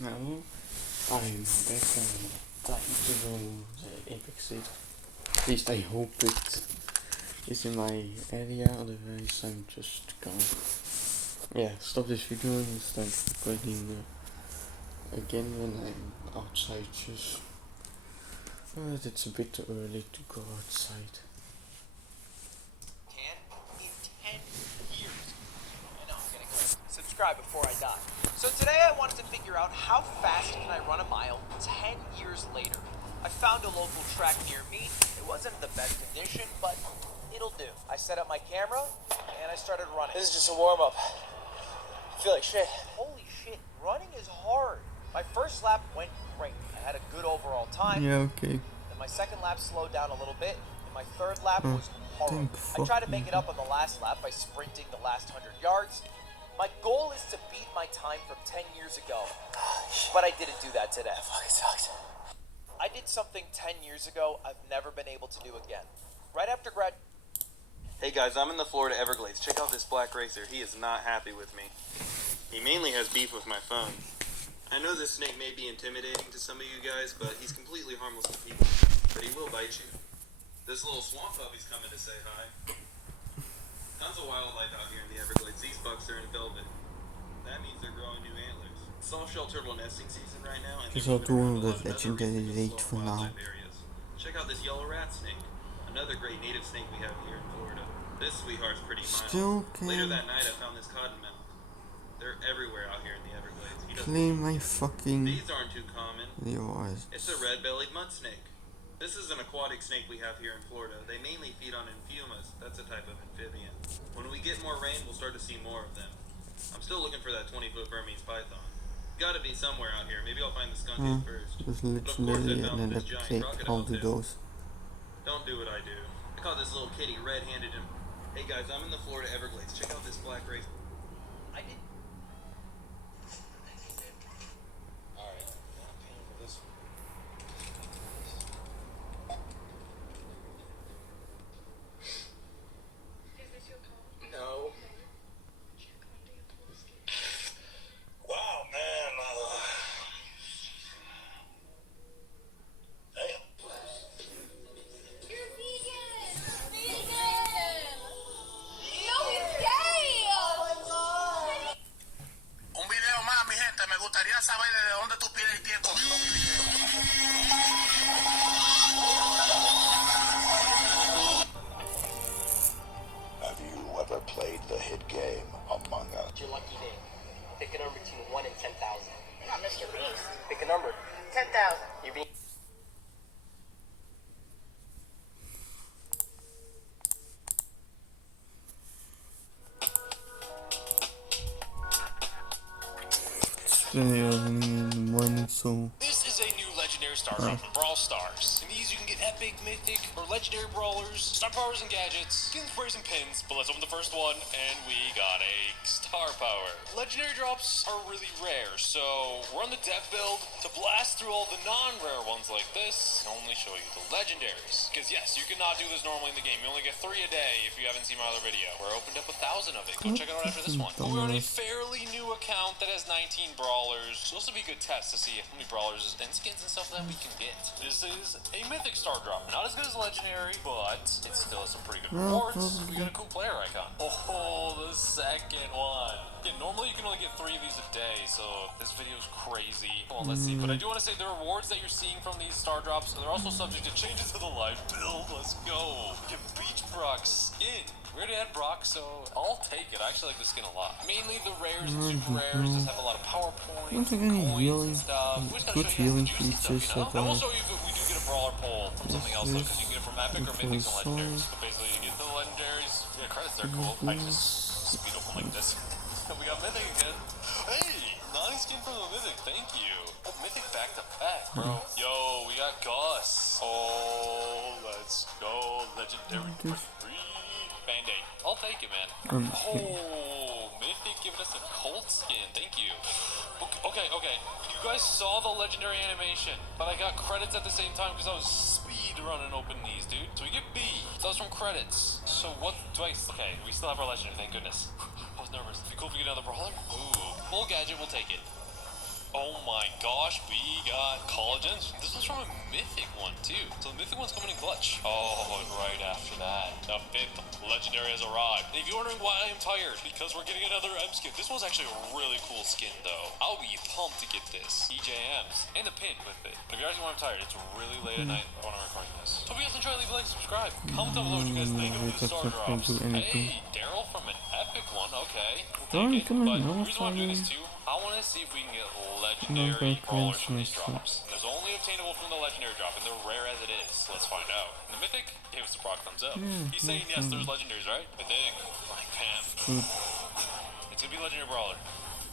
Now, I'm back and time to go the Apex City. At least I hope it is in my area, otherwise I'm just gonna stop this video and start recording again when I'm outside, just but it's a bit too early to go outside. In 10 years. I know, I'm gonna go subscribe before I die. So today I wanted to figure out how fast can I run a mile 10 years later. I found a local track near me. It wasn't in the best condition, but it'll do. I set up my camera and I started running. This is just a warm-up. I feel like shit. Holy shit, running is hard. My first lap went great. I had a good overall time. Yeah, okay. Then my second lap slowed down a little bit, and my third lap was horrible. I tried to make it up on the last lap by sprinting the last 100 yards. My goal is to beat my time from 10 years ago, but I didn't do that today. That fucking sucks. I did something 10 years ago I've never been able to do again. Right after grad... Hey guys, I'm in the Florida Everglades. Check out this black racer. He is not happy with me. He mainly has beef with my phone. I know this snake may be intimidating to some of you guys, but he's completely harmless to people. But he will bite you. This little swamp puppy's coming to say hi. Tons of wildlife out here in the Everglades. These bucks are in velvet. That means they're growing new antlers. Soft-shell turtle nesting season right now, and Dus dat doen we de legendary rate for now. Check out this yellow rat snake. Another great native snake we have here in Florida. This sweetheart's pretty mild. Later that night, I found this cottonmouth. They're everywhere out here in the Everglades. Play my fucking These aren't too common. videos. It's a red-bellied mud snake. This is an aquatic snake we have here in Florida. They mainly feed on amphiumas. That's a type of amphibian. When we get more rain, we'll start to see more of them. I'm still looking for that 20-foot Burmese python. Gotta be somewhere out here. Maybe I'll find the skunk first. It was legendary and then I played all the those. Don't do what I do. I caught this little kitty red-handed and... Hey guys, I'm in the Florida Everglades. Check out this black racer. I did... Alright, I'm paying for this one. Is this your call? No. Wow, man. Damn. You're vegan! Vegan! No, he's gay! Un video más, mi gente. Me gustaría saber de dónde tú pides el tiempo. Have you ever played the hit game Among Us? It's your lucky day. Pick a number between 1 and 10,000. Not Mr. Beast. Pick a number. 10,000. You're being... One so This is a new legendary star drop from Brawl Stars. In these you can get epic, mythic, or legendary brawlers, star powers and gadgets, skin sprays and pins, but let's open the first one, and we got a star power. Legendary drops are really rare, so we're on the dev build to blast through all the non-rare ones like this, and only show you the legendaries. Because yes, you cannot do this normally in the game. You only get 3 a day if you haven't seen my other video, where I opened up 1,000 of it. Go check it out after this one. But we're on a fairly new account that has 19 brawlers. So this will be a good test to see how many brawlers and skins and stuff that we can get. This is a mythic star drop. Not as good as legendary, but it still has some pretty good rewards. We got a cool player icon. Oh, the second one. Yeah, normally you can only get 3 of these a day, so this video is crazy. Well, let's see. But I do want to say the rewards that you're seeing from these star drops, they're also subject to changes to the live build. Let's go. Get Beach Brock skin. We already had Brock, so I'll take it. I actually like the skin a lot. Mainly the rares and super rares just have a lot of power points, don't have any Oh, really and stuff. We just gotta good show you healing how to use these features stuff, you know? that I will are show you if we do get a brawler pull from something else, though, because you can get it from epic or mythics and legendaries. So basically, you get the legendaries. Yeah, credits are cool. I can just speed open like this. We got mythic again. Hey, nice skin from the mythic. Thank you. Oh, mythic back to back, bro. Yo, we got Gus. Oh, let's go. Legendary free. Band-Aid. I'll take it, man. Oh, Mythic giving us a Colt skin. Thank you. Okay. You guys saw the legendary animation, but I got credits at the same time because I was speed running open these, dude. So we get B. So that was from credits. So what do I... Okay, we still have our legendary, thank goodness. I was nervous. It'd be cool if we get another brawler. Ooh. Full gadget, we'll take it. Oh my gosh, we got College Ends. This was from a Mythic one too. So the Mythic one's coming in clutch. Oh, and right after that, the 5th Legendary has arrived. And if you're wondering why I'm tired, because we're getting another M skin. This one's actually a really cool skin though. I'll be pumped to get this. EJMs. And the pin with it. But if you're asking why I'm tired, it's really late at night when I'm recording this. So if you guys enjoy, leave a like, subscribe. Comment down below what you guys think of the star drops. Hey, Daryl from an epic one, okay. We'll take it. But the reason why I'm doing this too, I want to see if we can get legendary brawlers from these drops. There's only obtainable from the legendary drop, and they're rare as it is. So let's find out. And the Mythic gave us a proc thumbs up. He's saying yes, there's legendaries, right? Mythic, like Pam. It's gonna be legendary brawler.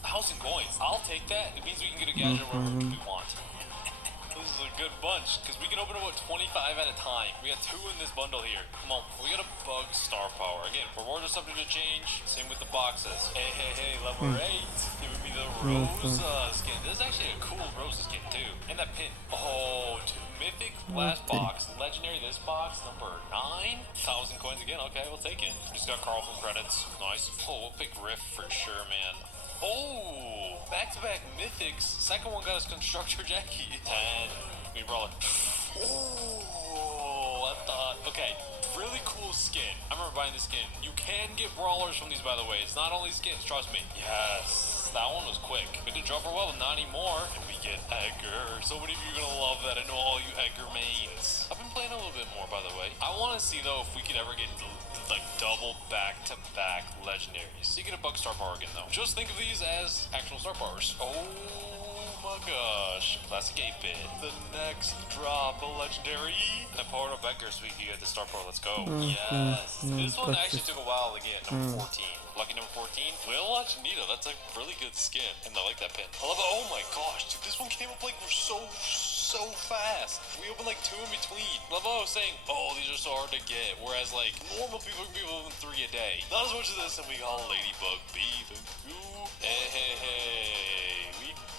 1,000 coins. I'll take that. It means we can get a gadget wherever we want. This is a good bunch, because we can open about 25 at a time. We got 2 in this bundle here. Come on, we got a bug star power. Again, rewards are subject to change. Same with the boxes. Hey, level 8. Giving me the Rosa skin. This is actually a cool Rosa skin, too. And that pin. Oh, Mythic last box. Legendary this box, number 9. 1,000 coins again. Okay, we'll take it. Just got Carl from credits. Nice. Oh, we'll pick Rift for sure, man. Oh, back-to-back Mythics. Second one got us Constructor Jackie. 10. We brawler. Oh, I thought. Okay, really cool skin. I remember buying this skin. You can get brawlers from these, by the way. It's not only skins, trust me. Yes, that one was quick. We didn't drop her well, but not anymore. And we get Edgar. So many of you are gonna love that. I know all you Edgar mains. I've been playing a little bit more, by the way. I want to see though if we could ever get like double back-to-back legendaries. So you get a bug star power again though. Just think of these as actual star powers. Oh my gosh. Classic 8-bit. The next drop, a legendary. I powered up Edgar so we can get the star power. Let's go. Yes. This one actually took a while to get. Number 14. Lucky number 14. Will Lagunito. That's a really good skin. And I like that pin. I love it. Oh my gosh, dude. This one came up like so fast. We opened like 2 in between. Love what I was saying, oh, these are so hard to get. Whereas like normal people can be open 3 a day. Not as much as this, and we got Ladybug B. Hey.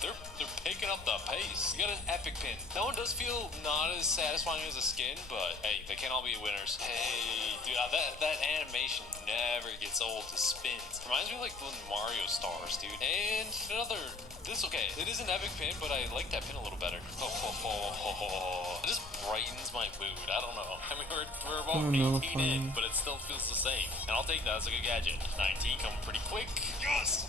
They're picking up the pace. We got an epic pin. That one does feel not as satisfying as a skin, but hey, they can't all be winners. Hey, dude, that animation never gets old to spin. Reminds me of like the Mario stars, dude. And another. This okay. It is an epic pin, but I like that pin a little better. It just brightens my mood. I don't know. I mean, we're about 18 in, but it still feels the same. And I'll take that as like a gadget. 19 coming pretty quick. Yes.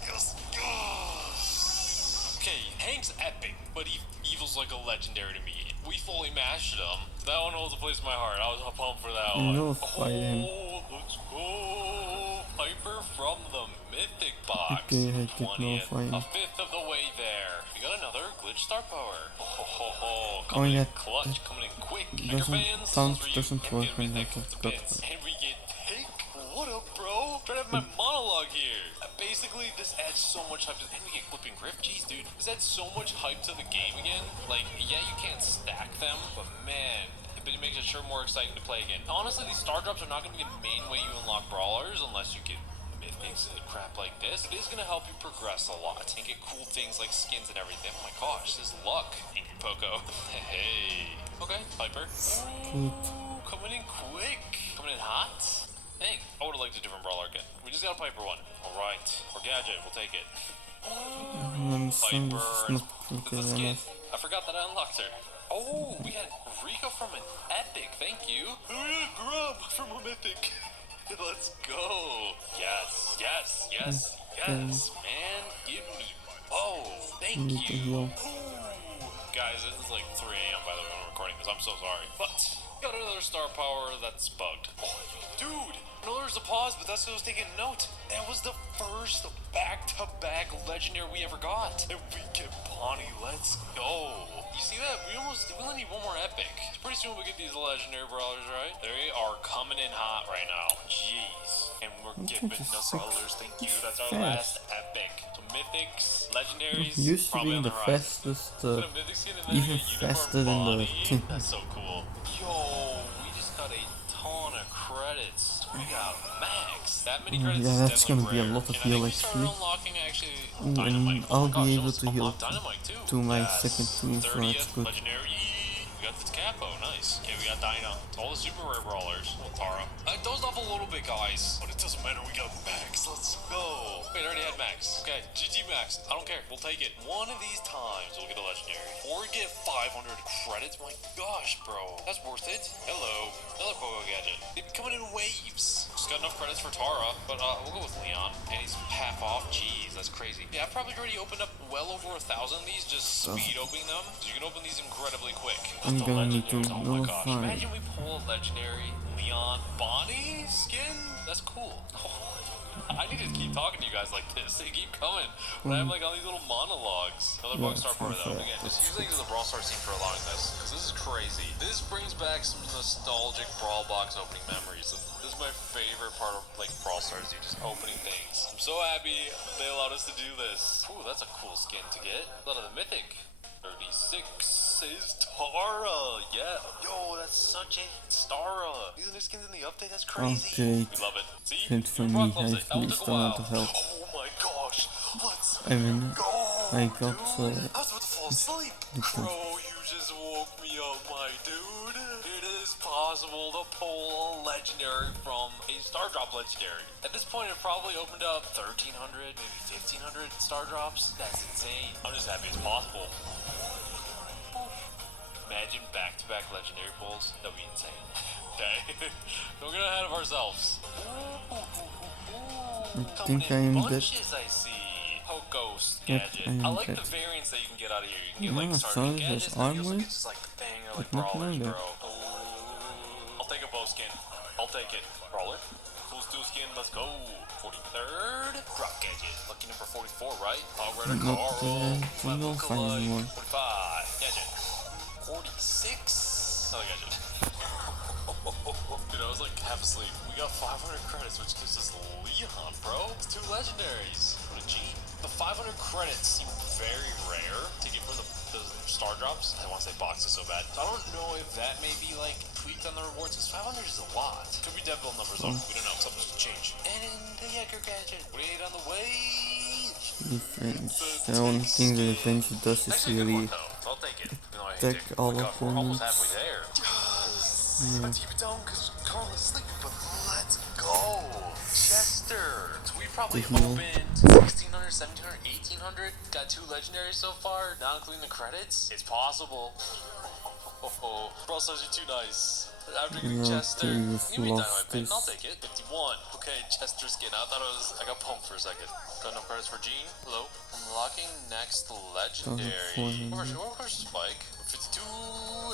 Okay, Hank's epic, but Evil's like a legendary to me. We fully mashed him. That one holds a place in my heart. I was pumped for that one. Let's go. Piper from the Mythic box. 20th. A 5th of the way there. We got another glitch star power. Coming in clutch, coming in quick. Edgar fans, doesn't work when you get bits. And we get Pink. What up, bro? Trying to have my monologue here. Basically, this adds so much hype to and we get Clipping Grip. Jeez, dude. This adds so much hype to the game again. Like, yeah, you can't stack them, but man, it makes it sure more exciting to play again. Honestly, these star drops are not going to be the main way you unlock brawlers unless you get mythics and crap like this. It is going to help you progress a lot and get cool things like skins and everything. Oh my gosh, this is luck. Angry Poco. Hey. Okay, Piper. Ooh, coming in quick. Coming in hot. Dang, I would have liked a different brawler again. We just got a Piper one. Alright. Or Gadget, we'll take it. Piper. The skin. I forgot that I unlocked her. Oh, we had Rico from an epic, thank you. We had Grub from a mythic. Let's go. Yes, man. Give me. Oh, thank you. Ooh. Guys, this is like 3 a.m. by the way when I'm recording this. I'm so sorry. But got another star power that's bugged. Oh, dude. I know there's a pause, but that's what I was taking note. That was the first back-to-back legendary we ever got. And we get Bonnie. Let's go. You see that? We only need one more epic. Pretty soon we'll get these legendary brawlers, right? They are coming in hot right now. Jeez. And we're giving us brawlers. Thank you. That's our last epic. So mythics, legendaries, used to probably be on the rise. fastest, Even even faster than the team. That's so cool. Yo, we just got a ton of credits. We got max. That many credits. Yeah, that's gonna be a rare. lot of And heal I think we started actually. unlocking actually And Dynamite. I'll Gosh, be that able was to heal Dynamite too. to my Yes. second team, so 30th that's good. legendary. We got this capo, nice. Okay, we got Dinah, all the super rare brawlers. Oh, Tara. I dozed off a little bit, guys, but it doesn't matter. We got Max. Let's go. Wait, I already had Max. Okay, GG Max. I don't care. We'll take it. One of these times, we'll get a legendary. Or get 500 credits. My gosh, bro. That's worth it. Hello. Another Pogo gadget. They be coming in waves. Just got enough credits for Tara, but we'll go with Leon. And he's half off. Jeez, that's crazy. Yeah, I've probably already opened up well over 1,000 of these, just speed opening them. So you can open these incredibly quick. I'm But the gonna need to legendaries, oh my level gosh. 5. Imagine we pull a legendary Leon Bonnie skin. That's cool. I need to keep talking to you guys like this. They keep coming. But I'm like all these little monologues. Another bug star part though. Again, just using the Brawl Stars team for allowing this. Because this is crazy. This brings back some nostalgic Brawl Box opening memories. And this is my favorite part of like Brawl Stars, dude. Just opening things. I'm so happy they allowed us to do this. Ooh, that's a cool skin to get. Out of the Mythic. 36 is Tara. Yeah. Yo, that's such a Tara. These new skins in the update, that's crazy. Update. We love it. See? And for Brock me, loves I it. That one took finished a a while. lot of help. Oh my gosh. Let's I mean, go. I got dude. I was about to fall asleep. Listen. Bro, you just woke me up, my dude. It is possible to pull a legendary from a Star Drop legendary. At this point, it probably opened up 1,300, maybe 1,500 Star Drops. That's insane. I'm just happy it's possible. Imagine back-to-back legendary pulls. That would be insane. Okay? Don't get ahead of ourselves. I think I am dead. Bunches, I see. Ghost Yep, gadget. I am I like dead. the variants that you can get out of here. You can get Yeah, like sergeant Sarge has gadgets, and you also armor, get just like banger like but not brawlers, longer. bro. Oh, I'll take a bow skin. I'll take it. Brawler. Full steel skin. Let's go. 43rd. Drop gadget. Lucky number 44, right? Already Not Carl. I'm not finding one. 45. Gadget. 46. Another gadget. Dude, I was like half asleep. We got 500 credits, which gives us Leon, bro. It's 2 legendaries. What a G. The 500 credits seem very rare to get from the Star Drops. I want to say boxes so bad. So I don't know if that may be like tweaked on the rewards, because 500 is a lot. Could be devil numbers though. We don't know. Something's to change. And the Edgar gadget. Wait on the way. Defense. The only thing the defense does is Actually, really good one, though. I'll take it. You know, I hate attack it. all Oh my gosh, we're almost opponents. halfway there. I keep it down because Carl is sleeping, but let's go. Chester. So we probably The heal. opened 1,600, 1,700, 1,800. Got 2 legendaries so far, not including the credits. It's possible. Brawl Stars are too nice. After getting Yeah, Chester, Jesus give me lost Dynamite Pin. this. I'll take it. 51. Okay, Chester skin. I thought it was. I got pumped for a second. Got enough credits for Jean. Hello. Unlocking next legendary. 400. Where's Spike? 52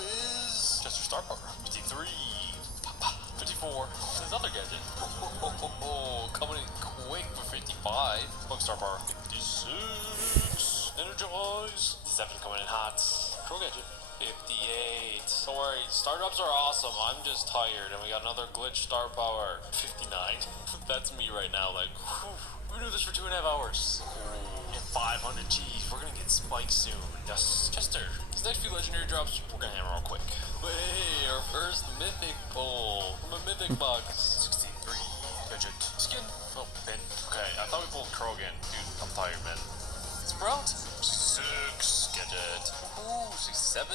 is Chester Star Power. 53. 54. There's another gadget. Coming in quick for 55. Bug Star Power. 56. Energize. 57 coming in hot. Pro gadget. 58. Don't worry, Star Drops are awesome. I'm just tired, and we got another glitch Star Power. 59. That's me right now. Like, whew, we're gonna do this for 2.5 hours. Ooh, and 500. Jeez, we're gonna get Spike soon. Yes, Chester. These next few legendary drops, we're gonna hammer real quick. But hey, our first mythic pull from a mythic box. 63. Gadget. Skin. Oh, pin. Okay, I thought we pulled Krogan. Dude, I'm tired, man. Sprout. 6. Gadget. Ooh, 67.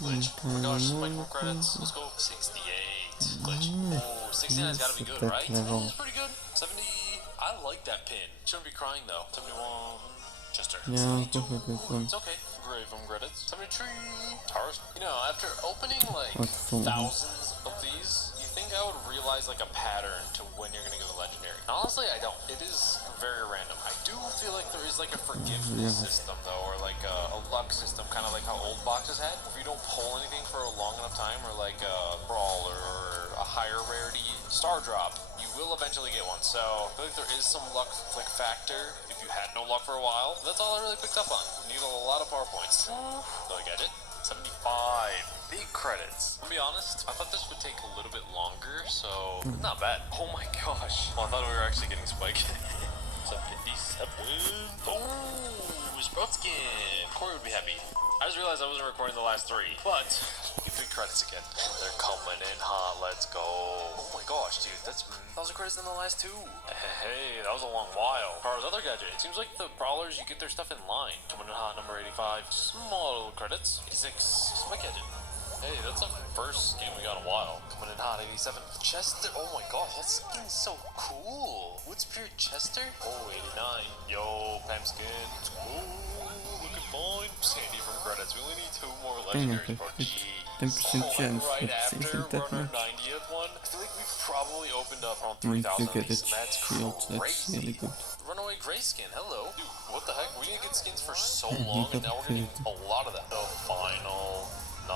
Glitch. Oh my gosh, like more credits. Let's go. 68. Glitch. Ooh, 69's gotta be good, That right? level. That's pretty good. 70. I like that pin. Shouldn't be crying though. 71. Chester. Yeah, I'll 72. go for this one. It's okay. Grave from credits. 73. Taurus. You know, after opening like That's so thousands of these, you think I would realize like a pattern to when you're gonna give a legendary. And honestly, I don't. It is very random. I do feel like there is like a forgiveness system though, or like a luck system, kind of like how old boxes had. If you don't pull anything for a long enough time, or like a brawler or a higher rarity star drop, you will eventually get one. So I feel like there is some luck like factor if you had no luck for a while. That's all I really picked up on. You need a lot of power points. Another gadget. 75. Big credits. To be honest, I thought this would take a little bit longer, so not bad. Oh my gosh. Well, I thought we were actually getting Spike. 57. Oh, Sprout skin. Corey would be happy. I just realized I wasn't recording the last 3, but we get 3 credits again. They're coming in hot. Let's go. Oh my gosh, dude. That's 1,000 credits in the last 2. Hey, that was a long while. Power's other gadget. It seems like the brawlers, you get their stuff in line. Coming in hot, number 85. Small credits. 86. Spike gadget. Hey, that's the first skin we got in a while. Coming in hot, 87. Chester, oh my god, that skin's so cool. Wood Spirit Chester? Oh, 89. Yo, Pam skin. Let's go. Looking fine. Sandy from credits. We only need 2 more legendaries, bro. Jeez. 10% chance Right that after isn't that we're on our much. 90th one, I feel like we've probably opened up around Once 3,000 you of get these, it and that's shield, that's crazy. really good. Runaway Gray skin, hello. Dude, what the heck? We didn't get skins for so Yeah, long, you and now got we're getting it. a lot of them. The final 9.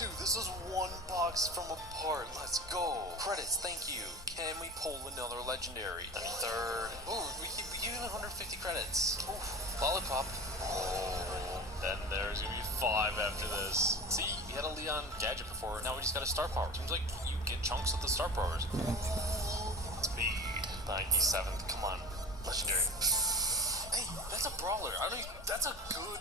Dude, this is 1 box from a part. Let's go. Credits, thank you. Can we pull another legendary? 33rd. Ooh, we give him 150 credits. Ooh, lollipop. Oh, then there's gonna be 5 after this. See, we had a Leon gadget before. Now we just got a star power. Seems like you get chunks of the star powers. Speed. 97th. Come on. Legendary. Hey, that's a brawler. I don't. That's a good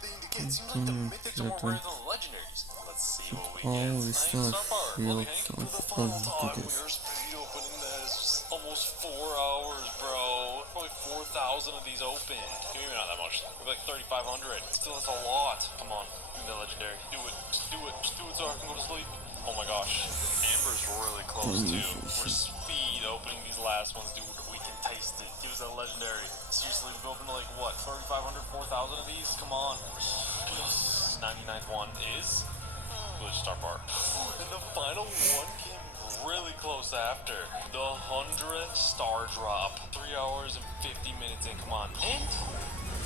thing to get. Seems like the mythics are more rare than the legendaries. Let's see what we get. Oh, we still have Star power. shield, Hank, so for I the suppose final we time, do we this. are speed opening this. Almost 4 hours, bro. Probably 4,000 of these opened. Maybe not that much. Maybe like 3,500. Still, that's a lot. Come on, do the legendary. Do it. Just do it. Just do it so I can go to sleep. Oh my gosh. Amber's really close too. We're speed opening these last ones, dude. We can taste it. Give us a legendary. Seriously, we've opened like what? 3,500, 4,000 of these? Come on. 99th one is Blue Star Bar. And the final one came really close after. The 100th star drop. 3 hours and 50 minutes in. Come on. And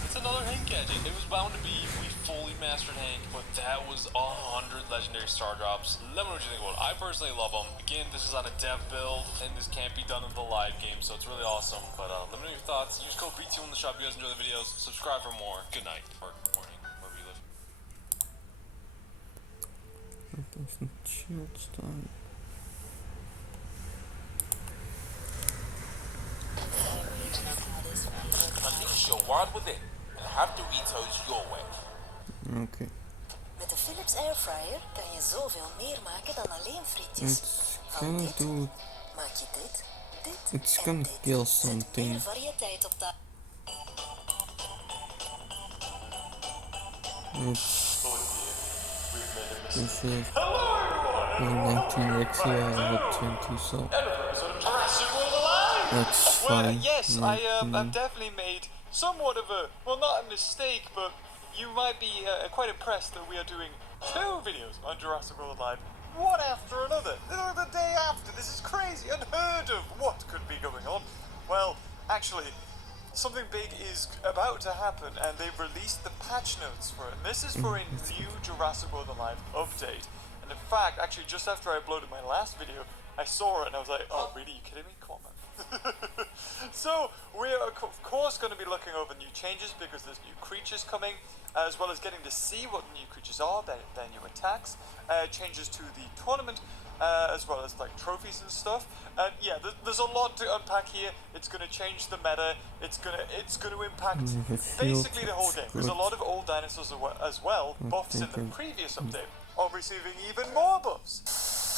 it's another Hank gadget. It was bound to be. We fully mastered Hank, but that was 100 legendary star drops. Let me know what you think about it. I personally love them. Again, this is on a dev build, and this can't be done in the live game, so it's really awesome. But let me know your thoughts. Use code BT in the shop if you guys enjoy the videos. Subscribe for more. Good night or morning, wherever you live. That doesn't shield style. Unleash your wild within and have Doritos your way. Okay. Met de Philips Airfryer kan je zoveel meer maken dan alleen frietjes. It's Van gonna dit do. maak je dit, dit It's en gonna dit. kill Zet meer something. variëteit op tafel. This is 19x, yeah, what 20, so that's Well, fine. yes, Mm, I've definitely made somewhat of a, well, not a mistake, but you might be quite impressed that we are doing 2 videos on Jurassic World Live, one after another. The day after. This is crazy, unheard of. What could be going on? Well, actually, something big is about to happen, and they've released the patch notes for it. And this is for a new Jurassic World Alive update. And in fact, actually, just after I uploaded my last video, I saw it and I was like, oh, really? You kidding me? Come on, man. So, we are, of course, going to be looking over new changes because there's new creatures coming, as well as getting to see what the new creatures are, their new attacks, changes to the tournament, as well as like trophies and stuff. And yeah, there's a lot to unpack here. It's going to change the meta. It's going to impact basically the whole game. There's a lot of old dinosaurs as well, buffs in the previous update, are receiving even more buffs.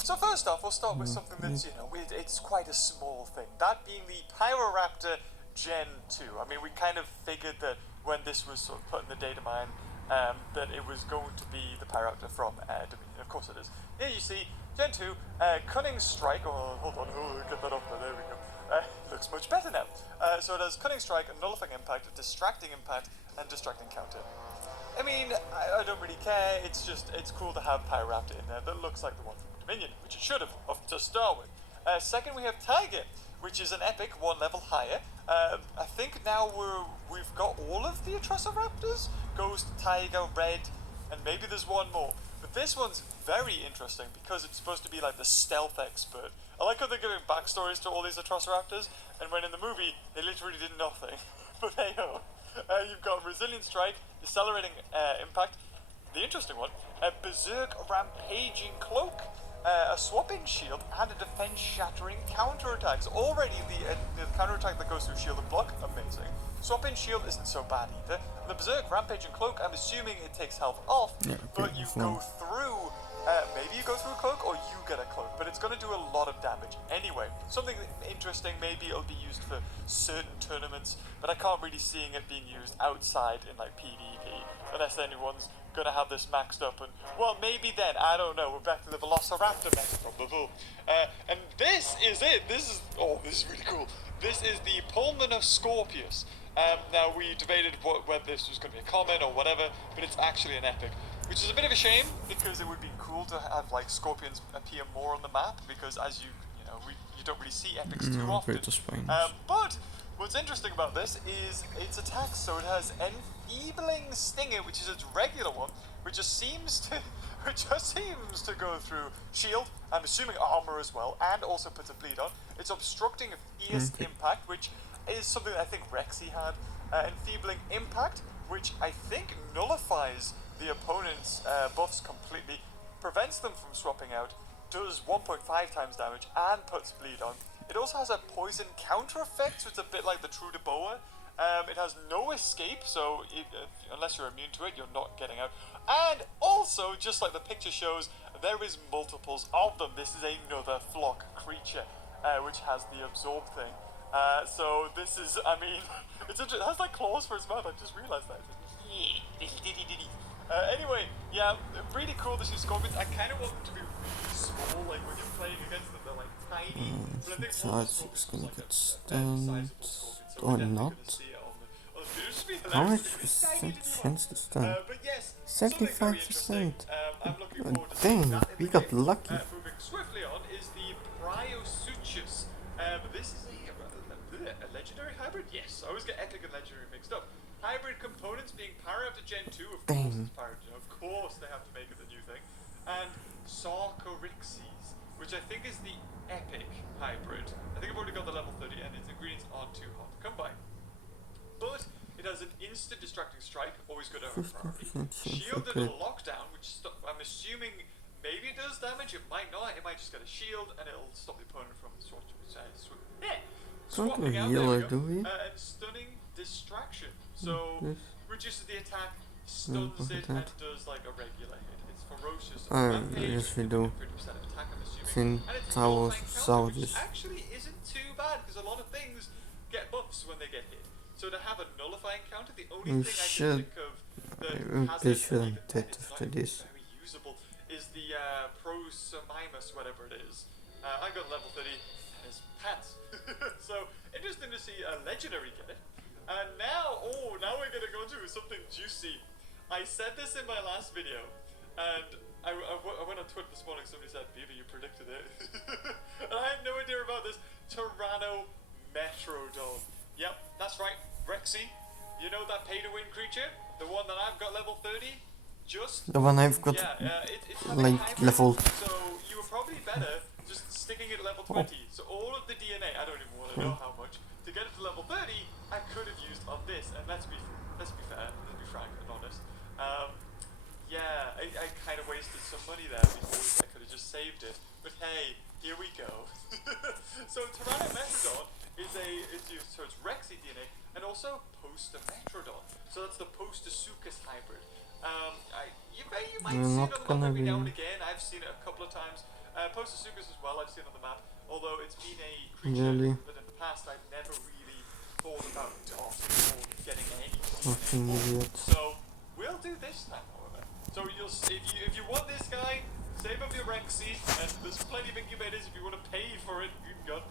So first off, we'll start with something that's, you know, it's quite a small thing. That being the Pyroraptor Gen 2. I mean, we kind of figured that when this was sort of put in the data mine, that it was going to be the Pyroraptor from Dominion. Of course it is. Here you see Gen 2, Cunning Strike. Oh, hold on, get that up there, we go. Looks much better now. So it has Cunning Strike, Nullifying Impact, Distracting Impact, and Distracting Counter. I mean, I don't really care. It's just, it's cool to have Pyroraptor in there that looks like the one from Dominion, which it should have to start with. Second, we have Tiger, which is an epic 1 level higher. I think now we've got all of the Atrociraptors. Ghost, Tiger, Red, and maybe there's one more. But this one's very interesting because it's supposed to be like the stealth expert. I like how they're giving backstories to all these Atrociraptors, and when in the movie, they literally did nothing. But hey ho. You've got Resilient Strike, Accelerating Impact, the interesting one, a Berserk Rampaging Cloak, a Swapping Shield, and a Defense Shattering Counterattacks. Already the counterattack that goes through Shield and Block, amazing. Swapping Shield isn't so bad either. The Berserk Rampaging Cloak, I'm assuming it takes health off, Yeah, but you go through maybe you go through a cloak or you get a cloak, but it's going to do a lot of damage anyway. Something interesting, maybe it'll be used for certain tournaments, but I can't really seeing it being used outside in like PvP, unless anyone's going to have this maxed up, and well, maybe then, I don't know, we're back to the Velociraptor meta. And this is it, this is really cool. This is the Pulmonus Scorpius. Now, we debated whether this was going to be a common or whatever, but it's actually an epic. Which is a bit of a shame, because it would be cool to have like scorpions appear more on the map, because as you don't really see epics too often. But what's interesting about this is its attacks. So it has Enfeebling Stinger, which is its regular one, which just seems to go through shield, I'm assuming armor as well, and also puts a bleed on. It's Obstructing Fierce Impact, which is something that I think Rexy had. Enfeebling Impact, which I think nullifies the opponent's buffs completely, prevents them from swapping out, does 1.5 times damage, and puts bleed on. It also has a poison counter effect, so it's a bit like the True de Boa. It has no escape, so unless you're immune to it, you're not getting out. And also, just like the picture shows, there is multiples of them. This is another flock creature, which has the absorb thing. So this is, I mean, it has like claws for its mouth. I just realized that. Anyway, yeah, really cool to see scorpions. I kind of want them to be really small, like when you're playing against them, they're like tiny. But I think Charge's gonna get stunned or not. How much percent chance to stun? 75%. Dang, we got lucky. Moving swiftly on is the Bryosuchus. This is a legendary hybrid? Yes, I always get epic and legendary mixed up. Hybrid components being power up to Gen 2, of course it's power, of course they have to make it the new thing. And Sarcorixes, which I think is the epic hybrid. I think I've already got the level 30 and its ingredients aren't too hard to come by. But it has an instant distracting strike, always good over priority. Shielded lockdown, which I'm assuming maybe it does damage, it might not, it might just get a shield and it'll stop the opponent from swapping out, and stunning distraction. So reduces the attack, stuns it, and does like a regular hit. It's ferocious. Yes, we do. 30% of attack, I'm assuming. And it's which actually isn't too bad, because a lot of things get buffs when they get hit. So to have a nullifying counter, the only thing I can think of that has very usable is the Prosomimus, whatever it is. I got level 30 and his pants. So interesting to see a legendary get it. And now we're gonna go to something juicy. I said this in my last video, and I went on Twitter this morning. Somebody said, "Beaver, you predicted it," and I had no idea about this. Tyrannometrodon. Yep, that's right, Rexy. You know that pay-to-win creature, the one that I've got level 30. Just the one I've got, like level. So you were probably better just sticking it at level 20. So all of the DNA, I don't even want to know how much. To get it to level 30, I could have used on this, and let's be fair, let's be frank and honest. Yeah, I kind of wasted some money there because I could have just saved it. But hey, here we go. So Tyrannometrodon is so it's Rexy DNA and also Postometrodon. So that's the Postosuchus hybrid. You might see it on the map every now and again. I've seen it a couple of times. Postosuchus as well, I've seen on the map. Although it's been a creature that in the past I've never really thought about or getting any. So we'll do this time, however. So if you want this guy, save up your Rexy, and there's plenty of incubators if you want to pay for it. You can go.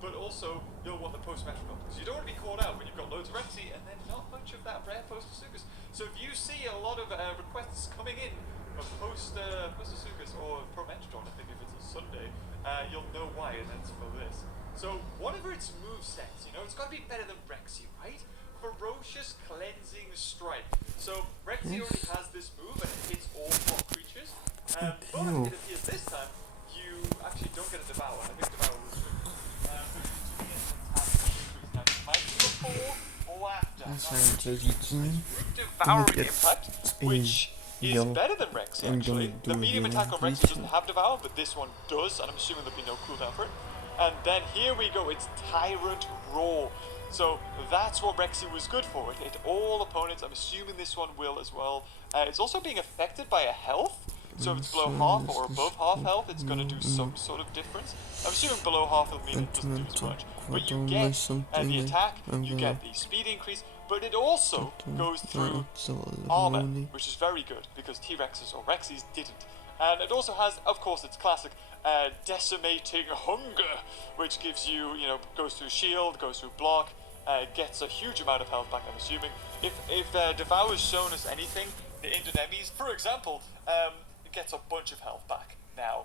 But also you'll want the Postometrodon because you don't want to be caught out when you've got loads of Rexy and then not much of that rare Postosuchus. So if you see a lot of requests coming in of Postosuchus or Prometrodon, I think if it's a Sunday, you'll know why, and that's for this. So whatever its movesets, it's got to be better than Rexy, right? Ferocious Cleansing Strike. So Rexy already has this move and it hits all 4 creatures. But it appears this time you actually don't get a Devour. I think Devour was Devouring Impact, which is better than Rexy actually. The medium attack on Rexy doesn't have Devour, but this one does, and I'm assuming there'll be no cooldown for it. And then here we go, it's Tyrant Roar. So that's what Rexy was good for. It hit all opponents. I'm assuming this one will as well. It's also being affected by a health. So if it's below half or above half health, it's going to do some sort of difference. I'm assuming below half will mean it doesn't do as much. But you get the attack, you get the speed increase, but it also goes through armor, which is very good because T-Rexes or Rexies didn't. And it also has, of course, its classic decimating hunger, which gives you, goes through shield, goes through block, gets a huge amount of health back, I'm assuming. If Devour's shown us anything, the Indonemes, for example, it gets a bunch of health back now,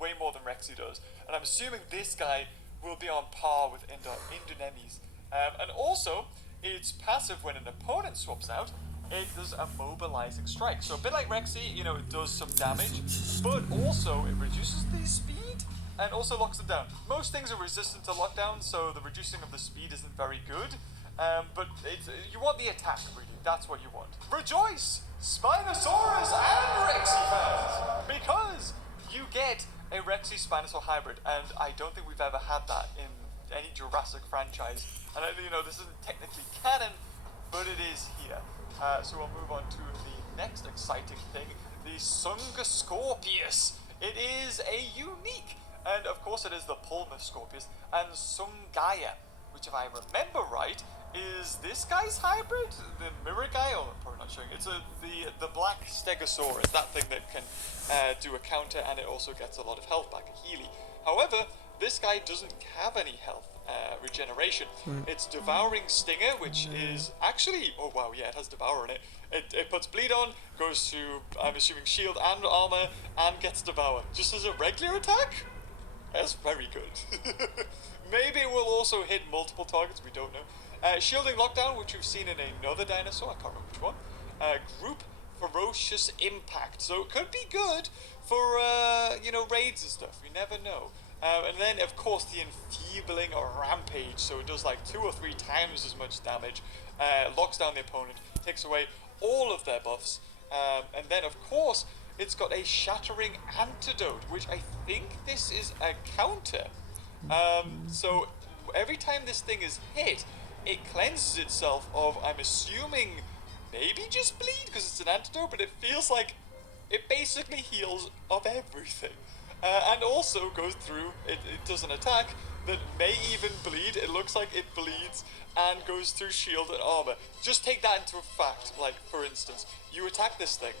way more than Rexy does. And I'm assuming this guy will be on par with Indonemes. And also, its passive when an opponent swaps out, it does a mobilizing strike. So a bit like Rexy, it does some damage, but also it reduces the speed and also locks them down. Most things are resistant to lockdown, so the reducing of the speed isn't very good. But you want the attack, really. That's what you want. Rejoice, Spinosaurus and Rexy fans, because you get a Rexy Spinosaur hybrid, and I don't think we've ever had that in any Jurassic franchise. And this isn't technically canon, but it is here. So we'll move on to the next exciting thing, the Sungascorpius. It is a unique, and of course it is the Pulmascorpius, and Sungaya, which if I remember right, is this guy's hybrid? The mirror guy? Oh, I'm probably not showing. It's the black Stegosaurus, that thing that can do a counter, and it also gets a lot of health back, a Healy. However, this guy doesn't have any health regeneration. It's Devouring Stinger, which is actually, oh wow, yeah, it has Devour in it. It puts Bleed on, goes to, I'm assuming, shield and armor, and gets Devour. Just as a regular attack? That's very good. Maybe it will also hit multiple targets, we don't know. Shielding Lockdown, which we've seen in another dinosaur, I can't remember which one. Group Ferocious Impact. So it could be good for, raids and stuff. You never know. And then, of course, the Enfeebling Rampage. So it does like 2 or 3 times as much damage. Locks down the opponent. Takes away all of their buffs. And then, of course, it's got a Shattering Antidote, which I think this is a counter. So every time this thing is hit, it cleanses itself of, I'm assuming, maybe just bleed, because it's an antidote, but it feels like it basically heals of everything. And also goes through, it does an attack that may even bleed. It looks like it bleeds and goes through shield and armor. Just take that into fact. Like, for instance, you attack this thing.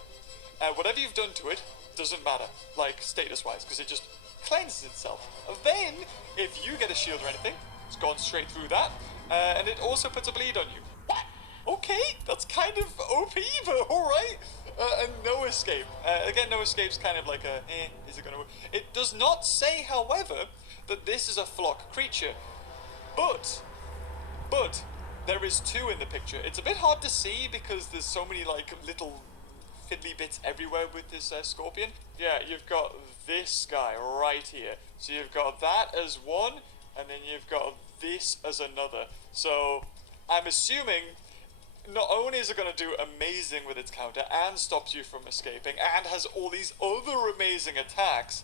Whatever you've done to it doesn't matter, like, status-wise, because it just cleanses itself. Then, if you get a shield or anything, it's gone straight through that, and it also puts a bleed on you. What? Okay, that's kind of OP, but alright. And no escape. Again, no escape's kind of like a, is it gonna work? It does not say, however, that this is a flock creature. But, there is 2 in the picture. It's a bit hard to see because there's so many, like, little fiddly bits everywhere with this scorpion. Yeah, you've got this guy right here. So you've got that as one, and then you've got this as another. So I'm assuming not only is it going to do amazing with its counter and stops you from escaping and has all these other amazing attacks,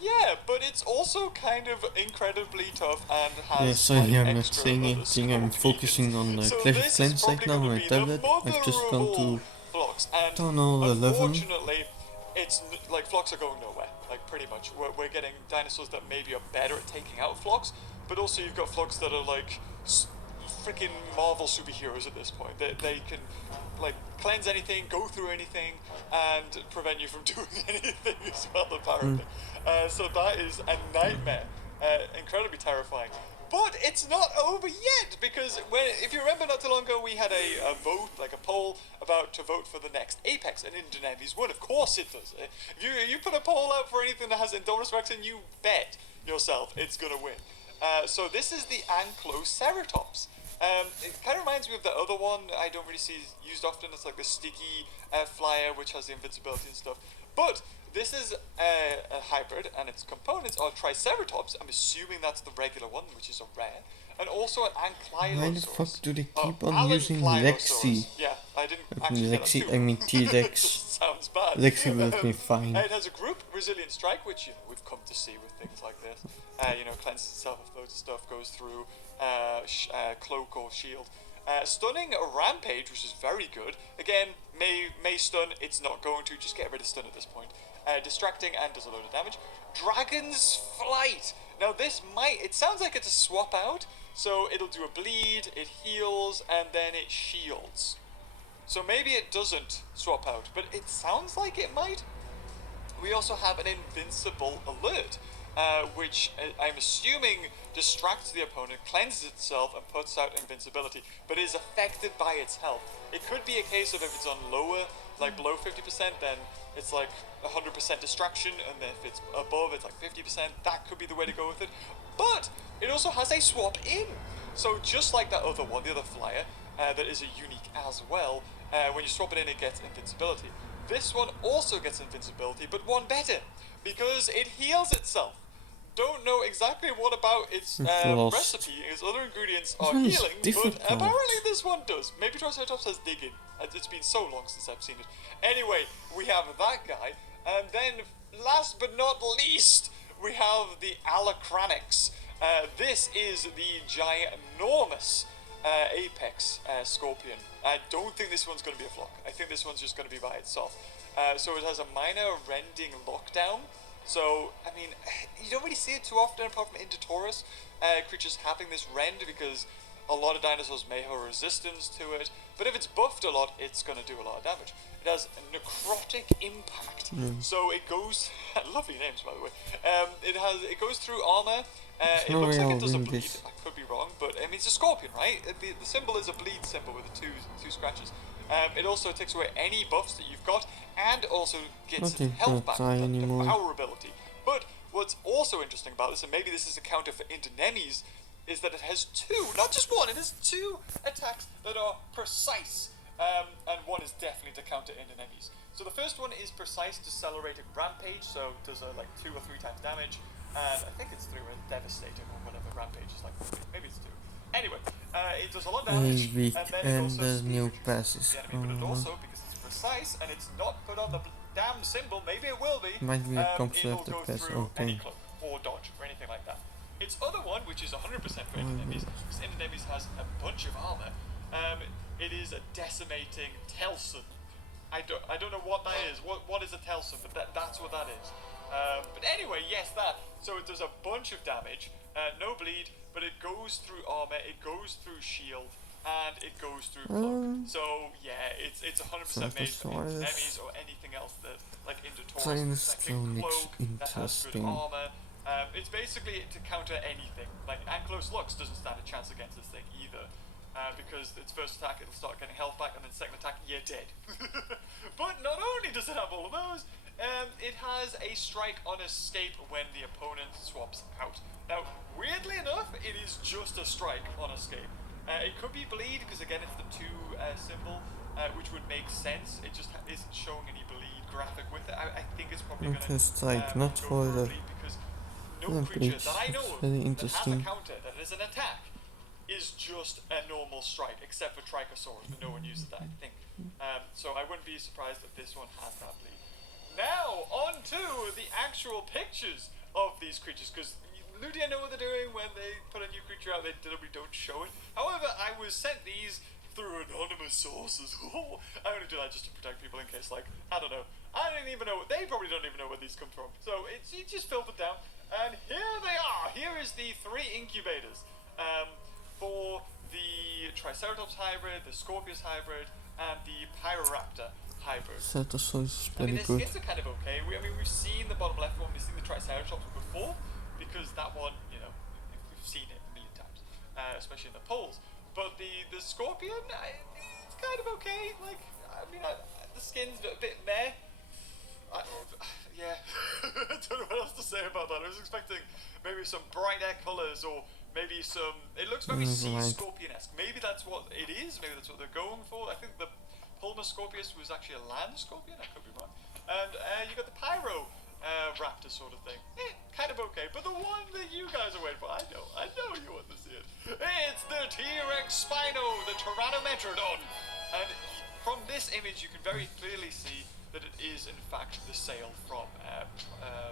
yeah, but it's also kind of incredibly tough and has I'm not saying anything, I'm focusing on Clash of Clans right now on my tablet. I've just gone to Town Hall 11. Unfortunately, it's like flocks are going nowhere, like pretty much. We're getting dinosaurs that maybe are better at taking out flocks, but also you've got flocks that are like freaking Marvel superheroes at this point. They can like cleanse anything, go through anything, and prevent you from doing anything as well, apparently. So that is a nightmare. Incredibly terrifying. But it's not over yet, because if you remember not too long ago, we had a vote, like a poll, to vote for the next Apex, and Indonemes won. Of course it does. If you put a poll out for anything that has Indominus Rex, and you bet yourself it's going to win. So this is the Ankyloceratops. It kind of reminds me of the other one I don't really see used often. It's like the sticky flyer, which has the invincibility and stuff. But this is a hybrid, and its components are Triceratops. I'm assuming that's the regular one, which is a rare. And also an Ankylosaurus. Why the fuck do they keep on using Lexi? Yeah, I didn't actually Lexi, I mean T-Rex. Sounds bad. Lexi will be fine. It has a group, Resilient Strike, which we've come to see with things like this. Cleanses itself of loads of stuff, goes through cloak or shield. Stunning Rampage, which is very good. Again, may stun, it's not going to, just get rid of stun at this point. Distracting and does a load of damage. Dragon's Flight. Now this it sounds like it's a swap out, so it'll do a bleed, it heals, and then it shields. So maybe it doesn't swap out, but it sounds like it might. We also have an Invincible Alert, which I'm assuming distracts the opponent, cleanses itself, and puts out invincibility, but is affected by its health. It could be a case of if it's on lower, like below 50%, then it's like 100% distraction, and then if it's above, it's like 50%. That could be the way to go with it. But it also has a swap in. So just like that other one, the other flyer, that is a unique as well, when you swap it in, it gets invincibility. This one also gets invincibility, but one better, because it heals itself. Don't know exactly what about its recipe, its other ingredients are healing, but apparently this one does. Maybe Triceratops has digging. It's been so long since I've seen it. Anyway, we have that guy, and then last but not least, we have the Alacranix. This is the ginormous Apex Scorpion. I don't think this one's going to be a flock. I think this one's just going to be by itself. So it has a minor rending lockdown. So, I mean, you don't really see it too often apart from Indotaurus, creatures having this rend, because a lot of dinosaurs may have a resistance to it. But if it's buffed a lot, it's going to do a lot of damage. It has a Necrotic Impact. So it goes... lovely names, by the way. It goes through armor. It looks like it doesn't bleed. I could be wrong, but I mean, it's a scorpion, right? The symbol is a bleed symbol with the two scratches. It also takes away any buffs that you've got, and also gets its health back, the Devour ability. But what's also interesting about this, and maybe this is a counter for Indonemes, is that it has two, not just one, it has two attacks that are precise. And one is definitely to counter Indonemes. So the first one is Precise Decelerating Rampage, so it does like 2 or 3 times damage. And I think it's through a Devastating or whatever Rampage is like. Maybe it's 2. Anyway, it does a lot of damage. Weak, and there's new passes. The enemy, but it also, because it's precise and it's not put on the damn symbol, maybe it will be. Might be a it will concept go of pass. through Okay. any cloak or dodge or anything like that. Its other one, which is 100% for Indonemes, because Indonemes has a bunch of armor. It is a Decimating Telson. I don't know what that is. What is a Telson? But that's what that is. But anyway, yes, that. So it does a bunch of damage. No bleed, but it goes through armor. It goes through shield, and it goes through cloak. So yeah, it's 100% made for Indonemes or anything else that like Indotaurus that can cloak, that has good armor. It's basically to counter anything. Like Ankylos's Lux doesn't stand a chance against this thing either. Because its first attack, it'll start getting health back, and then second attack, you're dead. But not only does it have all of those, it has a strike on escape when the opponent swaps out. Now, weirdly enough, it is just a strike on escape. It could be bleed, because again, it's the 2 symbol, which would make sense. It just isn't showing any bleed graphic with it. I think it's probably going to strike, not for the because no creature that I know of very that has a interesting. counter that is an attack is just a normal strike, except for Trichosaurus, but no one uses that, I think. So I wouldn't be surprised if this one has that bleed. Now, on to the actual pictures of these creatures, because Ludia know what they're doing when they put a new creature out, they deliberately don't show it. However, I was sent these through anonymous sources. I only do that just to protect people in case, like, I don't know. I don't even know, they probably don't even know where these come from. So it just filtered down, and here they are. Here is the 3 incubators. For the Triceratops hybrid, the Scorpius hybrid, and the Pyroraptor hybrid. Ceratosaurus is I mean, pretty the good. skins are kind of okay. We've seen the bottom left one, we've seen the Triceratops before, because that one, you know, we've seen it a million times, especially in the polls. But the Scorpion, it's kind of okay. Like, I mean, the skin's a bit meh. Yeah, I don't know what else to say about that. I was expecting maybe some brighter colours, or maybe some... It looks very sea scorpion-esque. Maybe that's what it is. Maybe that's what they're going for. I think the Pulmus Scorpius was actually a land scorpion. I could be wrong. And you got the Pyro Raptor sort of thing. Kind of okay. But the one that you guys are waiting for, I know you want to see it. It's the T-Rex Spino, the Tyrannometrodon. And from this image, you can very clearly see that it is in fact the sail from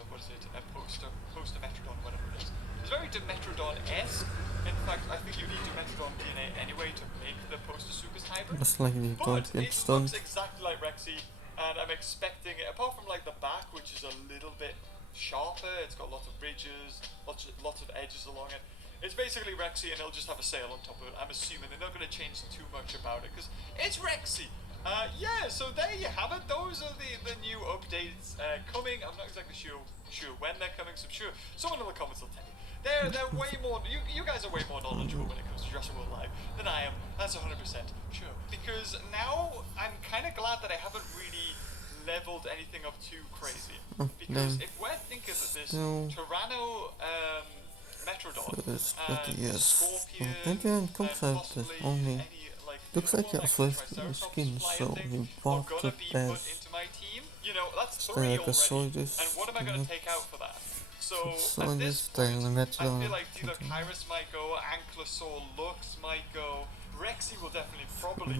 what is it? A Postometrodon, whatever it is. It's very Dimetrodon-esque. In fact, I think you need Dimetrodon DNA anyway to make the Postosuchus hybrid. Most likely But don't get it stung. looks exactly like Rexy, and I'm expecting it, apart from like the back, which is a little bit sharper, it's got lots of ridges, lots of edges along it. It's basically Rexy, and it'll just have a sail on top of it. I'm assuming they're not going to change too much about it, because it's Rexy. Yeah, so there you have it. Those are the new updates coming. I'm not exactly sure when they're coming, so I'm sure someone in the comments will tell you. They're way more, you guys are way more knowledgeable when it comes to Jurassic World Live than I am. That's 100% sure. Because now I'm kind of glad that I haven't really leveled anything up too crazy. Because if we're thinking that this Tyranno Metrodon, Scorpion, Adrian comes out as only looks like he has left the skin, so he bought the best. You know, that's 3 already. Stegosaurus, And what am I going to take out for that? So Stegosaurus, at this point, I Metrodon, feel like Dilophosaurus might go, Ankylosaur Lux might go, Rexy will definitely probably.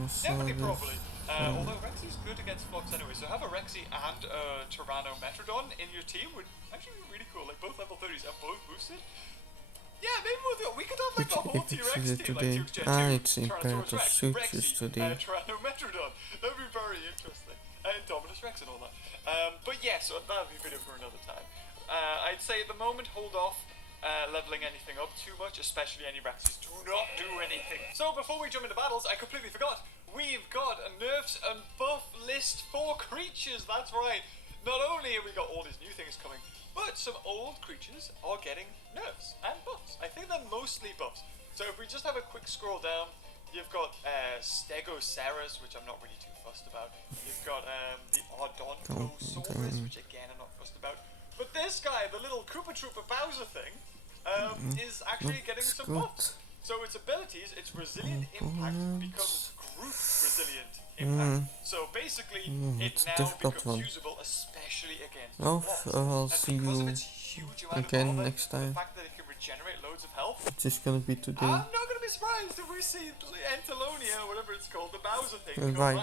Although Rexy's good against Flux anyway, so have a Rexy and a Tyranno Metrodon in your team would actually be really cool. Like both level 30s and both boosted. Yeah, maybe we could have like a whole T-Rex team, today? like Tyrannosaurus It's Imperatorsuchus Rexy, today. Tyranno Metrodon. That would be very interesting. And Dominus Rex and all that. But yeah, so that'll be a video for another time. I'd say at the moment, hold off leveling anything up too much, especially any Rexys. Do not do anything. So before we jump into battles, I completely forgot. We've got a nerfs and buff list for creatures. That's right. Not only have we got all these new things coming, but some old creatures are getting nerfs and buffs. I think they're mostly buffs. So if we just have a quick scroll down, you've got Stegosaurus, which I'm not really too fussed about. You've got the Odontosaurus, which again I'm not fussed about. But this guy, the little Koopa Troopa Bowser thing, is actually getting some buffs. So its abilities, its resilient impact becomes group resilient impact. So basically, it now becomes usable, especially against walls. I'll see you again next time. The fact that it can regenerate loads of health. It's just gonna be today. I'm not gonna be surprised if we see Entalonia, or whatever it's called, the Bowser thing. Bye.